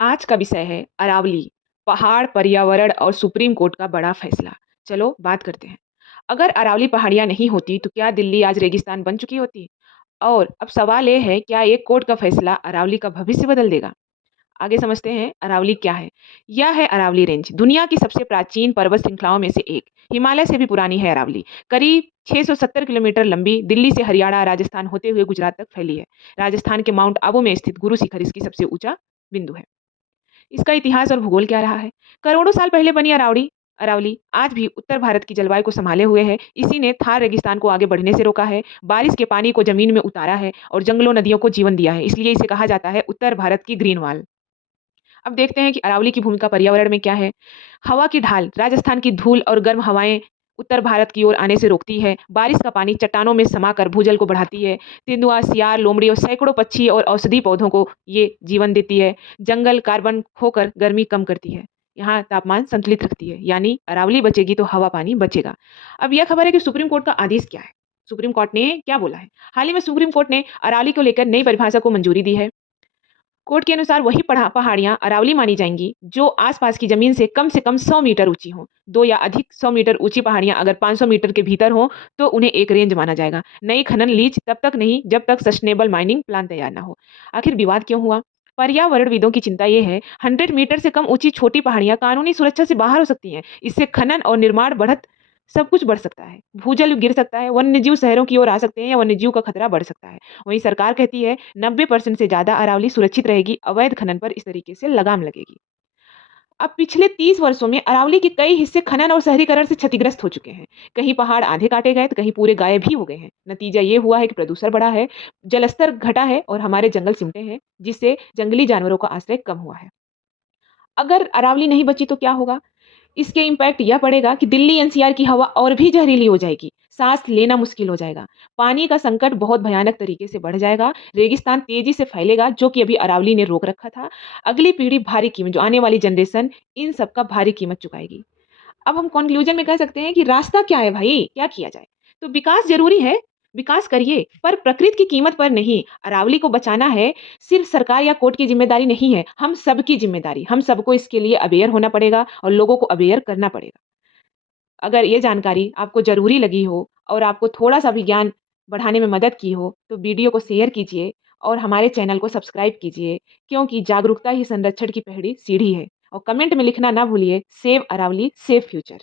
आज का विषय है अरावली, पहाड़, पर्यावरण और सुप्रीम कोर्ट का बड़ा फैसला। चलो बात करते हैं। अगर अरावली पहाड़ियाँ नहीं होती तो क्या दिल्ली आज रेगिस्तान बन चुकी होती? और अब सवाल ये है, क्या एक कोर्ट का फैसला अरावली का भविष्य बदल देगा? आगे समझते हैं अरावली क्या है। यह है अरावली रेंज, दुनिया की सबसे प्राचीन पर्वत श्रृंखलाओं में से एक। हिमालय से भी पुरानी है अरावली। करीब 670 किलोमीटर लंबी, दिल्ली से हरियाणा, राजस्थान होते हुए गुजरात तक फैली है। राजस्थान के माउंट आबू में स्थित गुरु शिखर इसकी सबसे ऊंचा बिंदु है। इसका इतिहास और भूगोल क्या रहा है? करोड़ों साल पहले बनी अरावली अरावली आज भी उत्तर भारत की जलवायु को संभाले हुए है। इसी ने थार रेगिस्तान को आगे बढ़ने से रोका है, बारिश के पानी को जमीन में उतारा है और जंगलों नदियों को जीवन दिया है। इसलिए इसे कहा जाता है उत्तर भारत की ग्रीन वॉल। अब देखते हैं कि अरावली की भूमिका पर्यावरण में क्या है। हवा की ढाल, राजस्थान की धूल और गर्म हवाएं उत्तर भारत की ओर आने से रोकती है। बारिश का पानी चट्टानों में समाकर भूजल को बढ़ाती है। तेंदुआ, सियार, लोमड़ी और सैकड़ों पक्षी और औषधि पौधों को ये जीवन देती है। जंगल कार्बन खोकर गर्मी कम करती है। यहाँ तापमान संतुलित रखती है, यानी अरावली बचेगी तो हवा पानी बचेगा। अब यह खबर है कि सुप्रीम कोर्ट का आदेश क्या है। सुप्रीम कोर्ट ने क्या बोला है? हाल ही में सुप्रीम कोर्ट ने अरावली को लेकर नई परिभाषा को मंजूरी दी है। कोर्ट के अनुसार वही पहाड़ियां अरावली मानी जाएंगी जो आसपास की जमीन से कम 100 मीटर ऊंची हों। दो या अधिक 100 मीटर ऊंची पहाड़ियां अगर 500 मीटर के भीतर हों तो उन्हें एक रेंज माना जाएगा। नई खनन लीज तब तक नहीं जब तक सस्टेनेबल माइनिंग प्लान तैयार ना हो। आखिर विवाद क्यों हुआ? पर्यावरणविदों की चिंता यह है, 100 मीटर से कम ऊंची छोटी पहाड़ियां कानूनी सुरक्षा से बाहर हो सकती हैं। इससे खनन और निर्माण बढ़त सब कुछ बढ़ सकता है। भूजल गिर सकता है, वन्यजीव शहरों की ओर आ सकते हैं या वन्यजीव का खतरा बढ़ सकता है। वहीं सरकार कहती है 90% से ज्यादा अरावली सुरक्षित रहेगी, अवैध खनन पर इस तरीके से लगाम लगेगी। अब पिछले 30 वर्षों में अरावली के कई हिस्से खनन और शहरीकरण से क्षतिग्रस्त हो चुके हैं। कहीं पहाड़ आधे काटे गए तो कहीं पूरे गायब ही हो गए हैं। नतीजा ये हुआ है कि प्रदूषण बढ़ा है, जलस्तर घटा है और हमारे जंगल सिमटे हैं, जिससे जंगली जानवरों का आश्रय कम हुआ है। अगर अरावली नहीं बची तो क्या होगा? इसके इम्पैक्ट यह पड़ेगा कि दिल्ली एनसीआर की हवा और भी जहरीली हो जाएगी, सांस लेना मुश्किल हो जाएगा, पानी का संकट बहुत भयानक तरीके से बढ़ जाएगा, रेगिस्तान तेजी से फैलेगा जो कि अभी अरावली ने रोक रखा था। अगली पीढ़ी भारी कीमत, जो आने वाली जनरेशन, इन सब का भारी कीमत चुकाएगी। अब हम कंक्लूजन में कह सकते हैं कि रास्ता क्या है भाई, क्या किया जाए? तो विकास ज़रूरी है, विकास करिए, पर प्रकृति की कीमत पर नहीं। अरावली को बचाना है, सिर्फ सरकार या कोर्ट की ज़िम्मेदारी नहीं है, हम सबकी ज़िम्मेदारी। हम सबको इसके लिए अवेयर होना पड़ेगा और लोगों को अवेयर करना पड़ेगा। अगर ये जानकारी आपको ज़रूरी लगी हो और आपको थोड़ा-सा भी ज्ञान बढ़ाने में मदद की हो, तो वीडियो को शेयर कीजिए और हमारे चैनल को सब्सक्राइब कीजिए, क्योंकि जागरूकता ही संरक्षण की पहली सीढ़ी है। और कमेंट में लिखना ना भूलिए, सेव अरावली, सेव फ्यूचर।